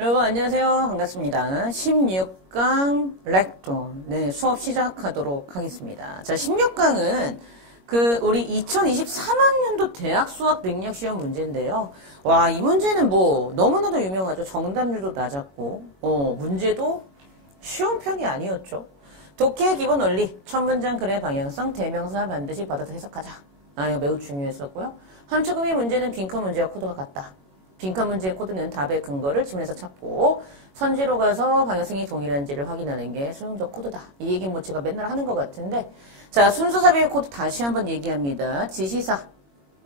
여러분 안녕하세요. 반갑습니다. 16강 렉톤 수업 시작하도록 하겠습니다. 자, 16강은 우리 2023학년도 대학 수학 능력 시험 문제인데요. 와, 이 문제는 뭐 너무나도 유명하죠. 정답률도 낮았고 문제도 쉬운 편이 아니었죠. 독해의 기본 원리, 첫 문장 글의 방향성, 대명사 반드시 받아서 해석하자. 이거 매우 중요했었고요. 함축음의 문제는 빈칸 문제와 코드가 같다. 빈칸 문제의 코드는 답의 근거를 지문에서 찾고 선지로 가서 방향성이 동일한지를 확인하는 게 수능적 코드다. 이 얘기 뭐 제가 맨날 하는 것 같은데, 자, 순서잡이의 코드 다시 한번 얘기합니다. 지시사,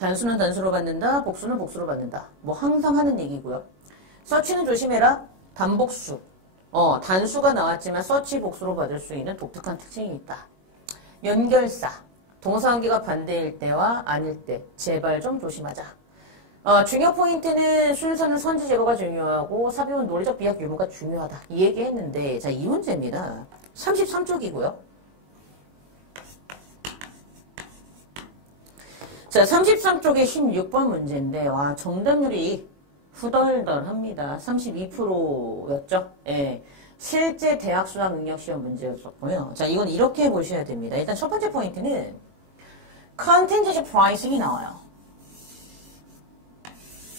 단수는 단수로 받는다, 복수는 복수로 받는다. 뭐 항상 하는 얘기고요. 서치는 조심해라. 단복수. 단수가 나왔지만 서치 복수로 받을 수 있는 독특한 특징이 있다. 연결사, 동사관계가 반대일 때와 아닐 때 제발 좀 조심하자. 중요 포인트는 순서는 선지 제거가 중요하고 삽입은 논리적 비약 유무가 중요하다. 이 얘기 했는데, 자, 이 문제입니다. 33쪽이고요. 자, 33쪽에 16번 문제인데, 와, 정답률이 후덜덜합니다. 32%였죠? 예. 실제 대학 수학 능력 시험 문제였었고요. 자, 이건 이렇게 보셔야 됩니다. 일단 첫 번째 포인트는 컨텐츠 프라이싱이 나와요.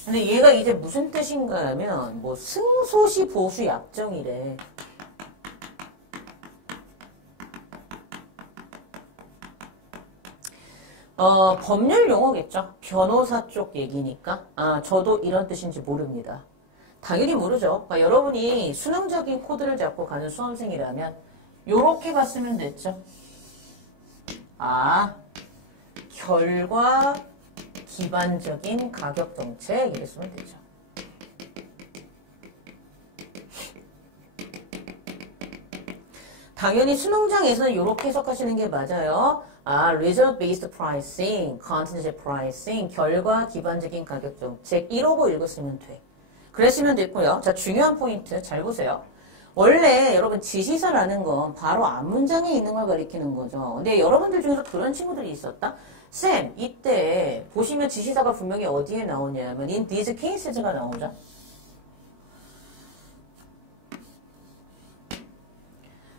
근데 얘가 이제 무슨 뜻인가 하면 뭐 승소시 보수 약정이래. 법률 용어겠죠. 변호사 쪽 얘기니까. 저도 이런 뜻인지 모릅니다. 당연히 모르죠. 그러니까 여러분이 수능적인 코드를 잡고 가는 수험생이라면 요렇게 봤으면 됐죠. 결과 기반적인 가격 정책 이랬으면 되죠. 당연히 수능장에서는 이렇게 해석하시는 게 맞아요. result based pricing, contingent pricing, 결과 기반적인 가격 정책 이러고 읽었으면 돼. 그랬으면 됐고요. 자, 중요한 포인트 잘 보세요. 원래 여러분 지시사라는 건 바로 앞 문장에 있는 걸 가리키는 거죠. 근데 여러분들 중에서 그런 친구들이 있었다? 쌤, 이때 보시면 지시사가 분명히 어디에 나오냐면 in these cases가 나오죠.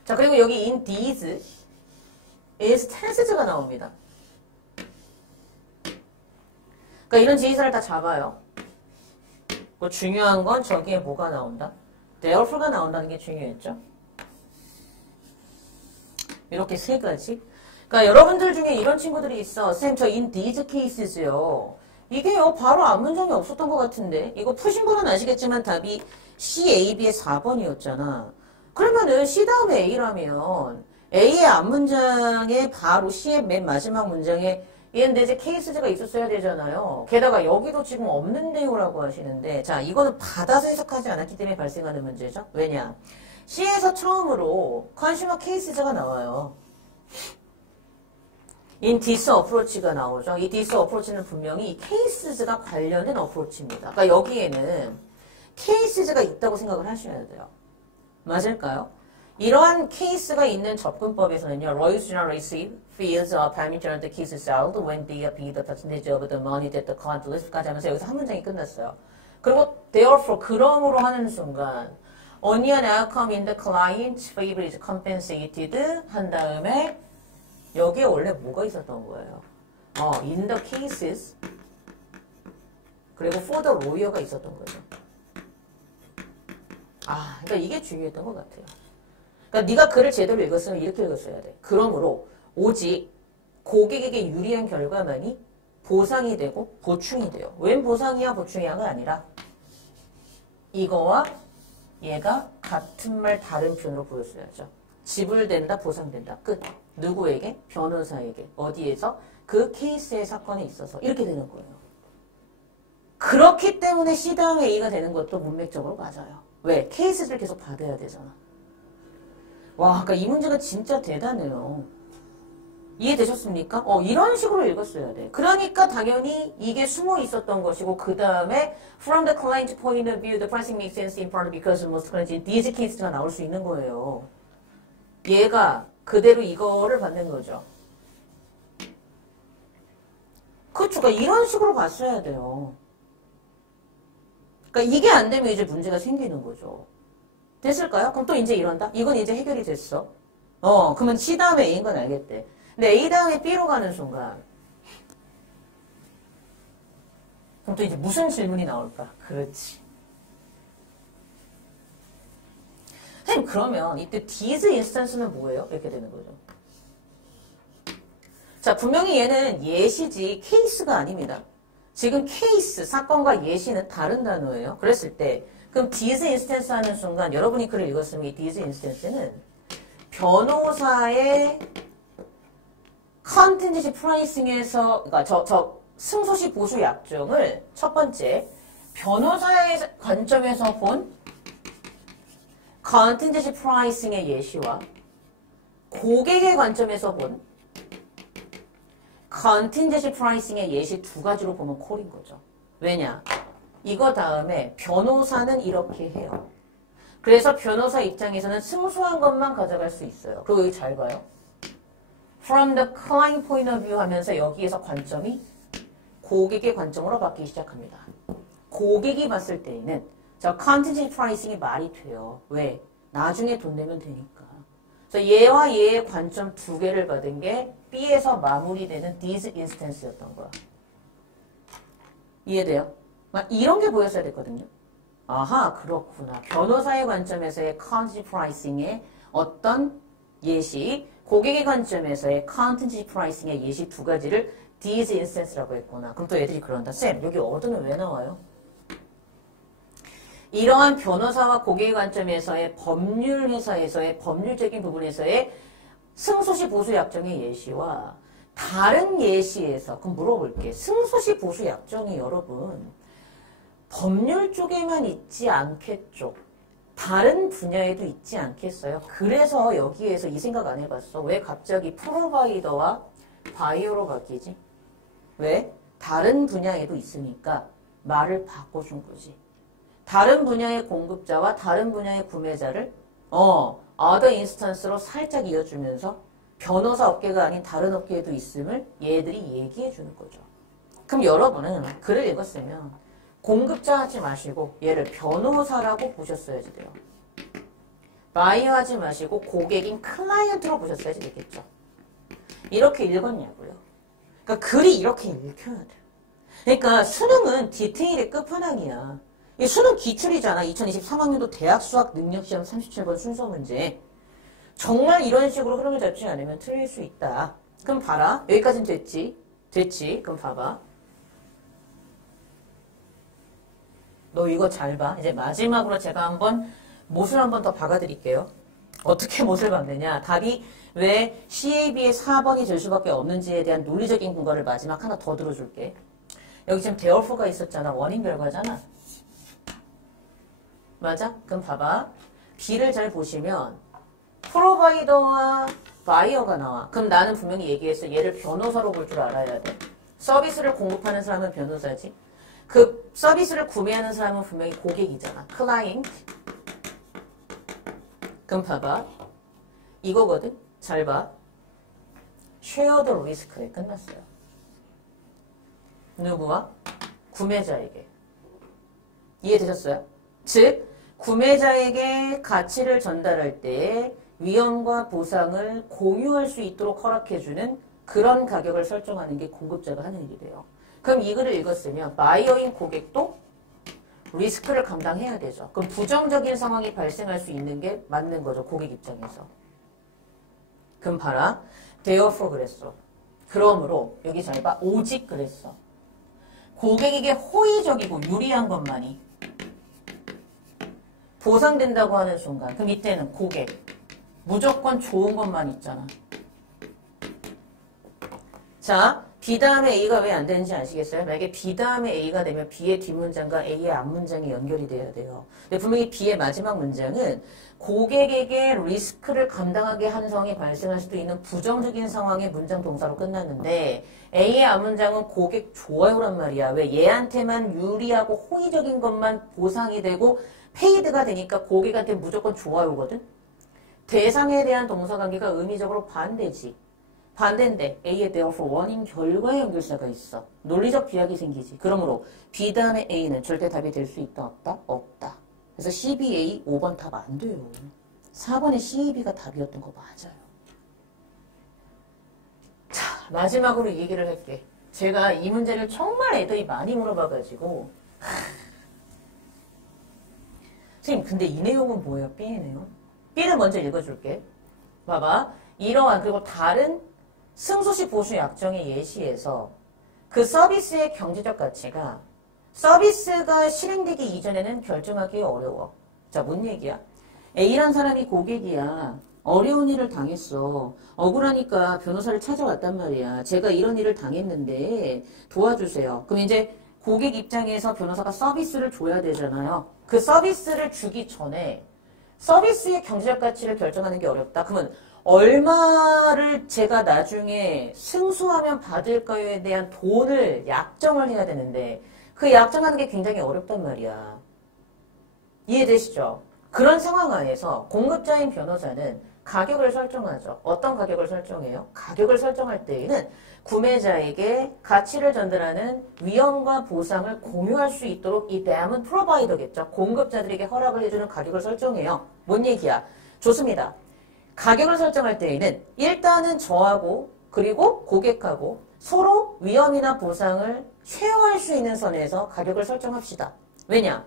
자, 그리고 여기 in these is tenses가 나옵니다. 그러니까 이런 지시사를 다 잡아요. 뭐 중요한 건 저기에 뭐가 나온다? therefore가 나온다는 게 중요했죠. 이렇게 세 가지. 그러니까 여러분들 중에 이런 친구들이 있어. 쌤, 저 in these cases요. 이게요, 바로 앞 문장이 없었던 것 같은데. 이거 푸신 분은 아시겠지만 답이 C, A, B의 4번이었잖아. 그러면은 C 다음에 A라면 A의 앞 문장에 바로 C의 맨 마지막 문장에 얘는 이제 케이스가 있었어야 되잖아요. 게다가 여기도 지금 없는데요라고 하시는데, 자, 이거는 받아서 해석하지 않았기 때문에 발생하는 문제죠. 왜냐? C에서 처음으로 컨슈머 케이스가 나와요. in this approach가 나오죠. 이 this approach는 분명히 이 cases가 관련된 approach입니다. 그러니까 여기에는 cases가 있다고 생각을 하셔야 돼요. 맞을까요? 이러한 케이스가 있는 접근법에서는요, Roy's general receive feels permission the case settled when they appear the percentage of the money that the client list까지 하면서 여기서 한 문장이 끝났어요. 그리고 therefore 그러므로 하는 순간 only an outcome in the client's favor is compensated 한 다음에 여기에 원래 뭐가 있었던 거예요? in the cases 그리고 for the lawyer가 있었던 거죠. 그러니까 이게 중요했던 것 같아요. 그러니까 네가 글을 제대로 읽었으면 이렇게 읽었어야 돼. 그러므로 오직 고객에게 유리한 결과만이 보상이 되고 보충이 돼요. 웬 보상이야 보충이야가 아니라 이거와 얘가 같은 말 다른 표현으로 보였어야죠. 지불된다 보상된다 끝. 누구에게? 변호사에게. 어디에서? 그 케이스의 사건에 있어서 이렇게 되는 거예요. 그렇기 때문에 C 다음에 A가 되는 것도 문맥적으로 맞아요. 왜? 케이스를 계속 받아야 되잖아. 와, 그러니까 이 문제가 진짜 대단해요. 이해되셨습니까? 이런 식으로 읽었어야 돼. 그러니까 당연히 이게 숨어 있었던 것이고 그 다음에 from the client's point of view, the pricing makes sense in part because most clients, these cases가 나올 수 있는 거예요. 얘가 그대로 이거를 받는 거죠. 그쵸? 그러니까 이런 식으로 봤어야 돼요. 그러니까 이게 안 되면 이제 문제가 생기는 거죠. 됐을까요? 그럼 또 이제 이런다? 이건 이제 해결이 됐어. 그러면 C 다음에 A인 건 알겠대. 근데 A 다음에 B로 가는 순간 그럼 또 이제 무슨 질문이 나올까? 그렇지. 선생님 그러면 이때 these instance는 뭐예요? 이렇게 되는 거죠. 자, 분명히 얘는 예시지 케이스가 아닙니다. 지금 케이스, 사건과 예시는 다른 단어예요. 그랬을 때 그럼 these instance 하는 순간 여러분이 글을 읽었으면 이 these instance는 변호사의 컨텐츠 프라이싱에서 그러니까 승소시 보수 약정을 첫 번째 변호사의 관점에서 본 컨텐츠 프라이싱의 예시와 고객의 관점에서 본 컨텐츠 프라이싱의 예시 두 가지로 보면 콜인 거죠. 왜냐? 이거 다음에 변호사는 이렇게 해요. 그래서 변호사 입장에서는 승소한 것만 가져갈 수 있어요. 그리고 여기 잘 봐요. From the client point of view 하면서 여기에서 관점이 고객의 관점으로 바뀌기 시작합니다. 고객이 봤을 때에는 저 컨텐츠 프라이싱이 말이 돼요. 왜? 나중에 돈 내면 되니까. 그래서 얘와 얘의 관점 두 개를 받은 게 B에서 마무리되는 this instance였던 거야. 이해돼요? 이런 게 보였어야 됐거든요. 아하, 그렇구나. 변호사의 관점에서의 컨텐츠 프라이싱의 어떤 예시, 고객의 관점에서의 컨텐츠 프라이싱의 예시 두 가지를 this instance라고 했구나. 그럼 또 애들이 그런다. 쌤, 여기 어드는 왜 나와요? 이러한 변호사와 고객의 관점에서의 법률 회사에서의 법률적인 부분에서의 승소시 보수 약정의 예시와 다른 예시에서 그럼 물어볼게. 승소시 보수 약정이 여러분 법률 쪽에만 있지 않겠죠? 다른 분야에도 있지 않겠어요? 그래서 여기에서 이 생각 안 해봤어. 왜 갑자기 프로바이더와 바이어로 바뀌지? 왜? 다른 분야에도 있으니까 말을 바꿔준 거지. 다른 분야의 공급자와 다른 분야의 구매자를 other instance로 살짝 이어주면서 변호사 업계가 아닌 다른 업계에도 있음을 얘들이 얘기해 주는 거죠. 그럼 여러분은 글을 읽었으면 공급자 하지 마시고 얘를 변호사라고 보셨어야지 돼요. 바이어 하지 마시고 고객인 클라이언트로 보셨어야지 되겠죠. 이렇게 읽었냐고요. 그러니까 글이 이렇게 읽혀야 돼. 그러니까 수능은 디테일의 끝판왕이야. 이 수능 기출이잖아. 2023학년도 대학 수학 능력시험 37번 순서 문제. 정말 이런 식으로 흐름을 잡지 않으면 틀릴 수 있다. 그럼 봐라. 여기까지는 됐지. 됐지. 그럼 봐봐. 너 이거 잘 봐. 이제 마지막으로 제가 한번 못을 한번 더 박아드릴게요. 어떻게 못을 박느냐. 답이 왜 CAB의 4번이 될 수밖에 없는지에 대한 논리적인 근거를 마지막 하나 더 들어줄게. 여기 지금 therefore가 있었잖아. 원인 결과잖아. 맞아? 그럼 봐봐. B를 잘 보시면 프로바이더와 바이어가 나와. 그럼 나는 분명히 얘기했어. 얘를 변호사로 볼 줄 알아야 돼. 서비스를 공급하는 사람은 변호사지. 그 서비스를 구매하는 사람은 분명히 고객이잖아. 클라이언트. 그럼 봐봐. 이거거든. 잘 봐. 쉐어드 리스크에 끝났어요. 누구와? 구매자에게. 이해되셨어요? 즉 구매자에게 가치를 전달할 때 위험과 보상을 공유할 수 있도록 허락해주는 그런 가격을 설정하는 게 공급자가 하는 일이래요. 그럼 이 글을 읽었으면 바이어인 고객도 리스크를 감당해야 되죠. 그럼 부정적인 상황이 발생할 수 있는 게 맞는 거죠. 고객 입장에서. 그럼 봐라. therefore 그랬어. 그러므로 여기 잘 봐. 오직 그랬어. 고객에게 호의적이고 유리한 것만이 보상된다고 하는 순간 그럼 이때는 고객 무조건 좋은 것만 있잖아. 자, B 다음에 A가 왜 안 되는지 아시겠어요? 만약에 B 다음에 A가 되면 B의 뒷문장과 A의 앞문장이 연결이 돼야 돼요. 근데 분명히 B의 마지막 문장은 고객에게 리스크를 감당하게 하는 상황이 발생할 수도 있는 부정적인 상황의 문장 동사로 끝났는데 A의 앞문장은 고객 좋아요란 말이야. 왜? 얘한테만 유리하고 호의적인 것만 보상이 되고 페이드가 되니까 고객한테 무조건 좋아요거든. 대상에 대한 동사관계가 의미적으로 반대지. 반대인데 A에 therefore 원인 결과의 연결사가 있어. 논리적 비약이 생기지. 그러므로 B 다음에 A는 절대 답이 될 수 있다 없다? 없다. 그래서 CBA 5번 답 안 돼요. 4번에 CB가 답이었던 거 맞아요. 자, 마지막으로 얘기를 할게. 제가 이 문제를 정말 애들이 많이 물어봐가지고 선생님 근데 이 내용은 뭐예요? B의 내용? B를 먼저 읽어줄게. 봐봐. 이러한 그리고 다른 승소시 보수 약정의 예시에서 그 서비스의 경제적 가치가 서비스가 실행되기 이전에는 결정하기 어려워. 자, 뭔 얘기야? A란 사람이 고객이야. 어려운 일을 당했어. 억울하니까 변호사를 찾아왔단 말이야. 제가 이런 일을 당했는데 도와주세요. 그럼 이제 고객 입장에서 변호사가 서비스를 줘야 되잖아요. 그 서비스를 주기 전에 서비스의 경제적 가치를 결정하는 게 어렵다. 그러면 얼마를 제가 나중에 승소하면 받을까에 대한 돈을 약정을 해야 되는데 그 약정하는 게 굉장히 어렵단 말이야. 이해되시죠? 그런 상황 안에서 공급자인 변호사는 가격을 설정하죠. 어떤 가격을 설정해요? 가격을 설정할 때에는 구매자에게 가치를 전달하는 위험과 보상을 공유할 수 있도록 이 dam은 프로바이더겠죠. 공급자들에게 허락을 해주는 가격을 설정해요. 뭔 얘기야? 좋습니다. 가격을 설정할 때에는 일단은 저하고 그리고 고객하고 서로 위험이나 보상을 쉐어할 수 있는 선에서 가격을 설정합시다. 왜냐?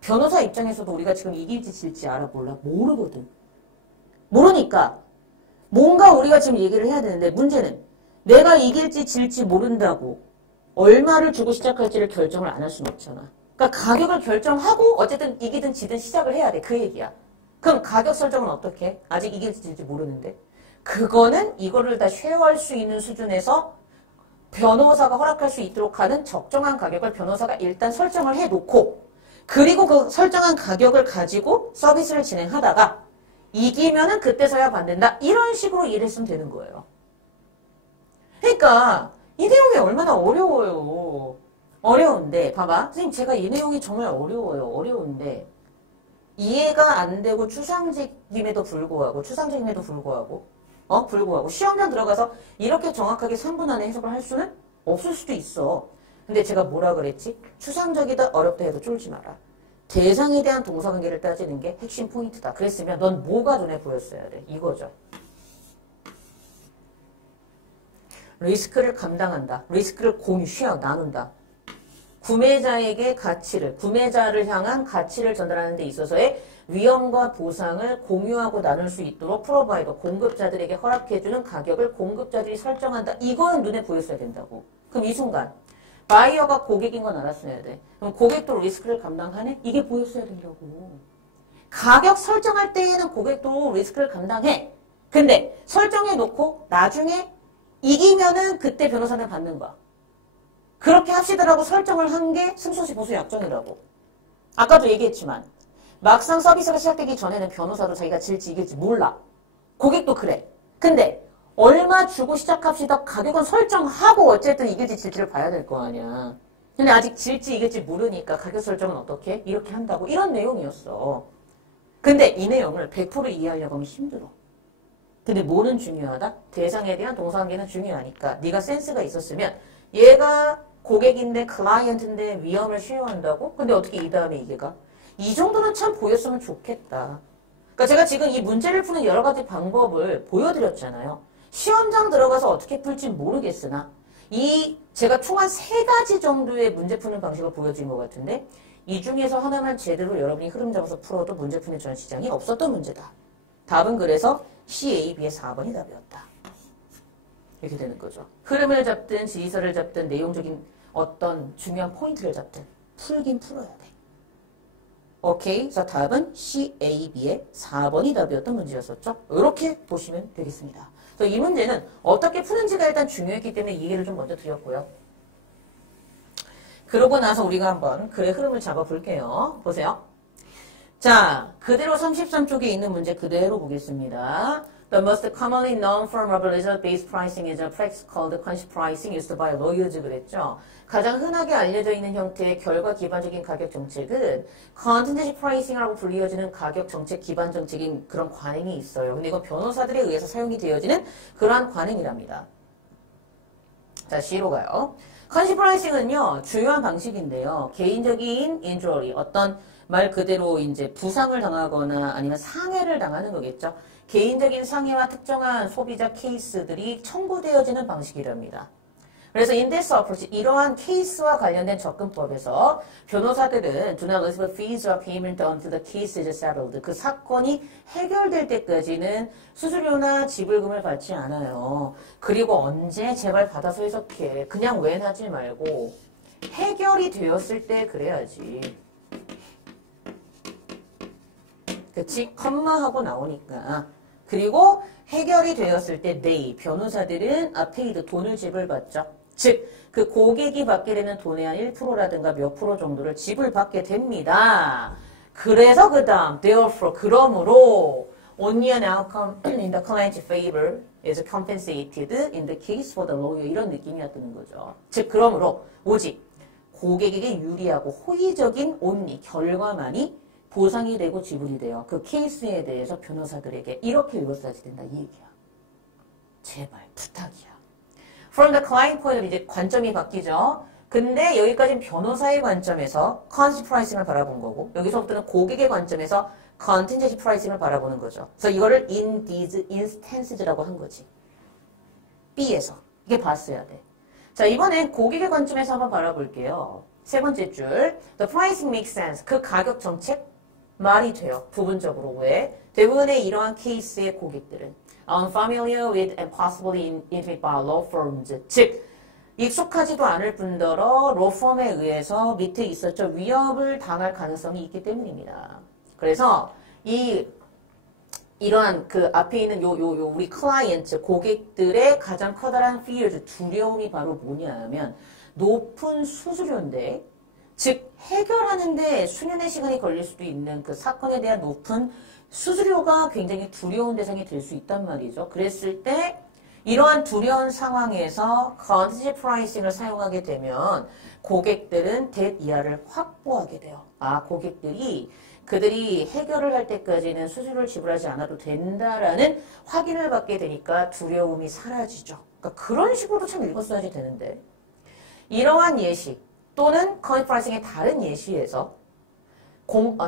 변호사 입장에서도 우리가 지금 이길지 질지 알아 몰라? 모르거든. 모르니까 뭔가 우리가 지금 얘기를 해야 되는데 문제는 내가 이길지 질지 모른다고 얼마를 주고 시작할지를 결정을 안 할 수는 없잖아. 그러니까 가격을 결정하고 어쨌든 이기든 지든 시작을 해야 돼. 그 얘기야. 그럼 가격 설정은 어떻게 해? 아직 이길지 질지 모르는데. 그거는 이거를 다 쉐어할 수 있는 수준에서 변호사가 허락할 수 있도록 하는 적정한 가격을 변호사가 일단 설정을 해놓고 그리고 그 설정한 가격을 가지고 서비스를 진행하다가 이기면은 그때서야 받는다. 이런 식으로 일했으면 되는 거예요. 그러니까 이 내용이 얼마나 어려워요. 어려운데 봐봐. 선생님 제가 이 내용이 정말 어려워요. 어려운데 이해가 안 되고 추상적임에도 불구하고 불구하고 시험장 들어가서 이렇게 정확하게 3분 안에 해석을 할 수는 없을 수도 있어. 근데 제가 뭐라 그랬지? 추상적이다 어렵다 해도 쫄지 마라. 대상에 대한 동사관계를 따지는 게 핵심 포인트다. 그랬으면 넌 뭐가 눈에 보였어야 돼? 이거죠. 리스크를 감당한다. 리스크를 공유해야 나눈다. 구매자에게 구매자를 향한 가치를 전달하는 데 있어서의 위험과 보상을 공유하고 나눌 수 있도록 프로바이더, 공급자들에게 허락해주는 가격을 공급자들이 설정한다. 이거는 눈에 보였어야 된다고. 그럼 이 순간 바이어가 고객인 건 알았어야 돼. 그럼 고객도 리스크를 감당하네? 이게 보였어야 된다고. 가격 설정할 때에는 고객도 리스크를 감당해. 근데 설정해놓고 나중에 이기면은 그때 변호사는 받는 거야. 그렇게 합시다라고 설정을 한 게 승소시 보수 약정이라고. 아까도 얘기했지만 막상 서비스가 시작되기 전에는 변호사도 자기가 질지 이길지 몰라. 고객도 그래. 근데 얼마 주고 시작합시다. 가격은 설정하고 어쨌든 이길지 질지를 봐야 될 거 아니야. 근데 아직 질지 이길지 모르니까 가격 설정은 어떻게? 이렇게 한다고. 이런 내용이었어. 근데 이 내용을 100% 이해하려고 하면 힘들어. 근데 뭐는 중요하다? 대상에 대한 동사관계는 중요하니까 네가 센스가 있었으면 얘가 고객인데 클라이언트인데 위험을 쉐어한다고? 근데 어떻게 이 다음에 이게 가? 이 정도는 참 보였으면 좋겠다. 그러니까 제가 지금 이 문제를 푸는 여러 가지 방법을 보여드렸잖아요. 시험장 들어가서 어떻게 풀지 모르겠으나 제가 총 한 3가지 정도의 문제 푸는 방식을 보여드린 것 같은데 이 중에서 하나만 제대로 여러분이 흐름 잡아서 풀어도 문제 푸는 전 시장이 없었던 문제다. 답은 그래서 C, A, B의 4번이 답이었다. 이렇게 되는 거죠. 흐름을 잡든 지휘서를 잡든 내용적인 어떤 중요한 포인트를 잡든 풀긴 풀어야 돼. 오케이. 그래서 답은 C, A, B의 4번이 답이었던 문제였었죠. 이렇게 보시면 되겠습니다. 그래서 이 문제는 어떻게 푸는지가 일단 중요했기 때문에 이해를 좀 먼저 드렸고요. 그러고 나서 우리가 한번 글의 흐름을 잡아볼게요. 보세요. 자, 그대로 33쪽에 있는 문제 그대로 보겠습니다. The most commonly known form of result-based pricing is a practice called concept pricing used by lawyers 그랬죠. 가장 흔하게 알려져 있는 형태의 결과 기반적인 가격 정책은 contingency pricing이라고 불리워지는 가격 정책 기반 정책인 그런 관행이 있어요. 근데 이건 변호사들에 의해서 사용이 되어지는 그러한 관행이랍니다. 자, C로 가요. 컨시 프라이싱은요, 주요한 방식인데요. 개인적인 인주리, 어떤 말 그대로 이제 부상을 당하거나 아니면 상해를 당하는 거겠죠. 개인적인 상해와 특정한 소비자 케이스들이 청구되어지는 방식이랍니다. 그래서 in this approach, 이러한 케이스와 관련된 접근법에서 변호사들은 do not receive fees or payment until the case is settled. 그 사건이 해결될 때까지는 수수료나 지불금을 받지 않아요. 그리고 언제 제발 받아서 해석해. 그냥 웬 하지 말고 해결이 되었을 때 그래야지. 그치? 컴마하고 나오니까. 그리고 해결이 되었을 때 they, 변호사들은 paid, 돈을 지불받죠. 즉, 그 고객이 받게 되는 돈의 한 1%라든가 몇 프로 정도를 지불받게 됩니다. 그래서 그 다음, therefore, 그러므로 only an outcome in the client's favor is compensated in the case for the lawyer. 이런 느낌이었다는 거죠. 즉, 그러므로 오직 고객에게 유리하고 호의적인 only, 결과만이 보상이 되고 지불이 돼요. 그 케이스에 대해서 변호사들에게 이렇게 읽었어야 된다 이 얘기야. 제발 부탁이야. From the client point of view, 이제 관점이 바뀌죠. 근데 여기까지는 변호사의 관점에서 contingent pricing을 바라본 거고 여기서부터는 고객의 관점에서 contingency pricing을 바라보는 거죠. 그래서 이거를 in these instances라고 한 거지. B에서. 이게 봤어야 돼. 자, 이번엔 고객의 관점에서 한번 바라볼게요. 세 번째 줄. The pricing makes sense. 그 가격 정책 말이 돼요. 부분적으로. 왜? 대부분의 이러한 케이스의 고객들은 unfamiliar with and possibly intimate by law firms. 즉, 익숙하지도 않을 뿐더러 로펌에 의해서 밑에 있었죠. 위협을 당할 가능성이 있기 때문입니다. 그래서 이러한 그 앞에 있는 우리 클라이언트, 고객들의 가장 커다란 fears, 두려움이 바로 뭐냐면 높은 수수료인데 즉 해결하는데 수년의 시간이 걸릴 수도 있는 그 사건에 대한 높은 수수료가 굉장히 두려운 대상이 될 수 있단 말이죠. 그랬을 때 이러한 두려운 상황에서 contingency pricing을 사용하게 되면 고객들은 대 이하를 확보하게 돼요. 아, 고객들이 그들이 해결을 할 때까지는 수수료를 지불하지 않아도 된다라는 확인을 받게 되니까 두려움이 사라지죠. 그러니까 그런 식으로도 참 읽었어야지 되는데 이러한 예시 또는 contingency pricing의 다른 예시에서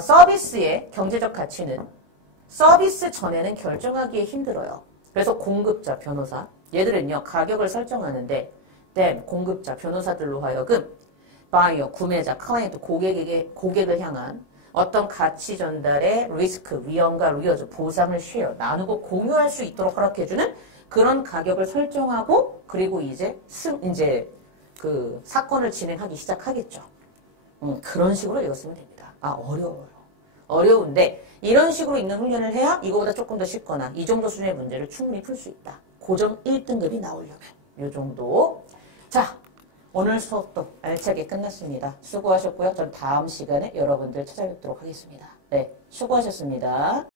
서비스의 경제적 가치는 서비스 전에는 결정하기에 힘들어요. 그래서 공급자, 변호사, 얘들은요 가격을 설정하는데 공급자, 변호사들로 하여금 바이어, 구매자, 클라이언트, 고객을 향한 어떤 가치 전달의 리스크, 위험과 리어즈, 보상을 쉐어, 나누고 공유할 수 있도록 허락해주는 그런 가격을 설정하고 그리고 이제 그 사건을 진행하기 시작하겠죠. 그런 식으로 읽었으면 됩니다. 아, 어려워요. 어려운데 이런 식으로 읽는 훈련을 해야 이거보다 조금 더 쉽거나 이 정도 수준의 문제를 충분히 풀 수 있다. 고정 1등급이 나오려면 이 정도. 자, 오늘 수업도 알차게 끝났습니다. 수고하셨고요. 전 다음 시간에 여러분들 찾아뵙도록 하겠습니다. 네, 수고하셨습니다.